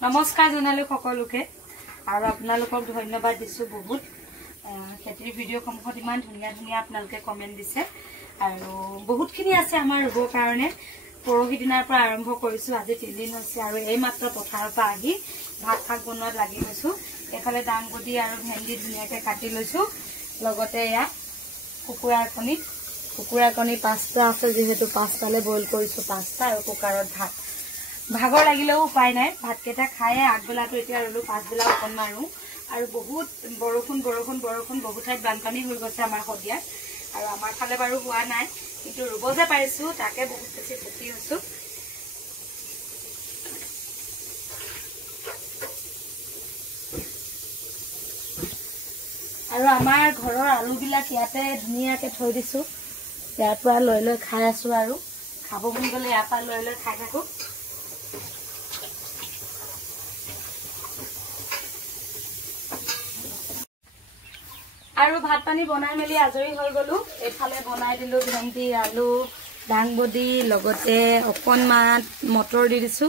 নমস্কাৰ জনালো সকলোকে আৰু আপোনালোকক ধন্যবাদ দিছো বহুত খেতিৰ ভিডিঅ' সমূহত ইমান ধুনীয়া ধুনীয়া আপোনালোকে কমেন্ট দিছে আৰু বহুতখিনি আছে আমাৰ ৰুবৰ কাৰণে পৰহি দিনাৰ পৰা আৰম্ভ কৰিছো আজি 3 দিন হৈছে আৰু এই মাত্ৰ পথাৰৰ পৰা আহি ভাত খাক বনোৱাত লাগি গৈছো এফালে দাংবডি আৰু ভেন্দি ধুনীয়াকৈ কাটি লৈছো লগতে ইয়া কুকুৰাৰ কণী 5টা আছে যেহেতু 5টালে বইল কৰিছো 5টা আৰু কুকাৰত ভাত ভাগৰ লাগিলেও উপায় নাই ভাতকেইটা খায়ে আগবেলাটো এতিয়া ৰলো পাছবেলা অকণ মাৰো আৰু বহুত বৰষুণ বহুত ঠাইত বানপানী হৈ গৈছে আমাৰ সদিয়াত আৰু আমাৰ ফালে বাৰু হোৱা নাই কিন্তু ৰুব যে পাৰিছো তাকে বহুত বেছি খুশি হৈছো আৰু আমাৰ ঘৰৰ আলুবিলাক ইয়াতে ধুনীয়াকৈ থৈ দিছো ইয়াৰ পৰা লৈ খাই আছো আৰু খাব মন গলে ইয়াৰ পৰা লৈ খাই থাকো আৰু ভাত পানী বনাই মেলি আজৰি হৈ গলো এফালে বনাই দিলো ভেন্দি আলু দাংবডি লগতে অকণমান মটৰ দি দিছো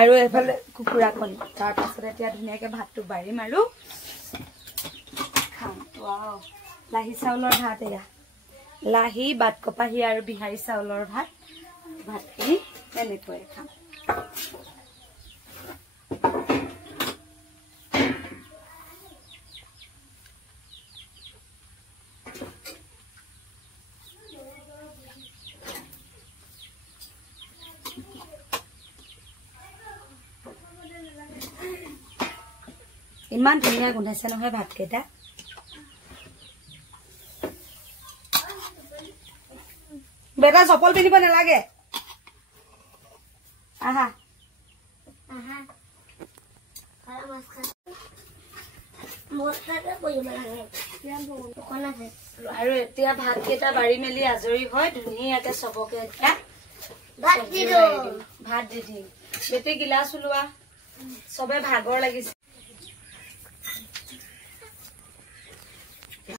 আৰু এফালে কুকুৰা কণী তাৰ পাছত এতিয়া ধুনীয়াকৈ ভাতটো বাঢ়িম আৰু খাম ওৱাও লাহি চাউলৰ ভাত এয়া লাহি বাত কপাহী আৰু বিহাৰী চাউলৰ ভাতখিনি এনেকৈ খাম ইমান ধুনীয়া গোন্ধাইছে নহয় ভাতকেইটা বেটা চপল পিন্ধিব নালাগে আহা আৰু এতিয়া ভাতকেইটা বাঢ়ি মেলি আজৰি হয় ধুনীয়াকে চবকে এতিয়া ভাত দি দিম বেটি গিলাচ ওলোৱা চবে ভাগৰ লাগিছে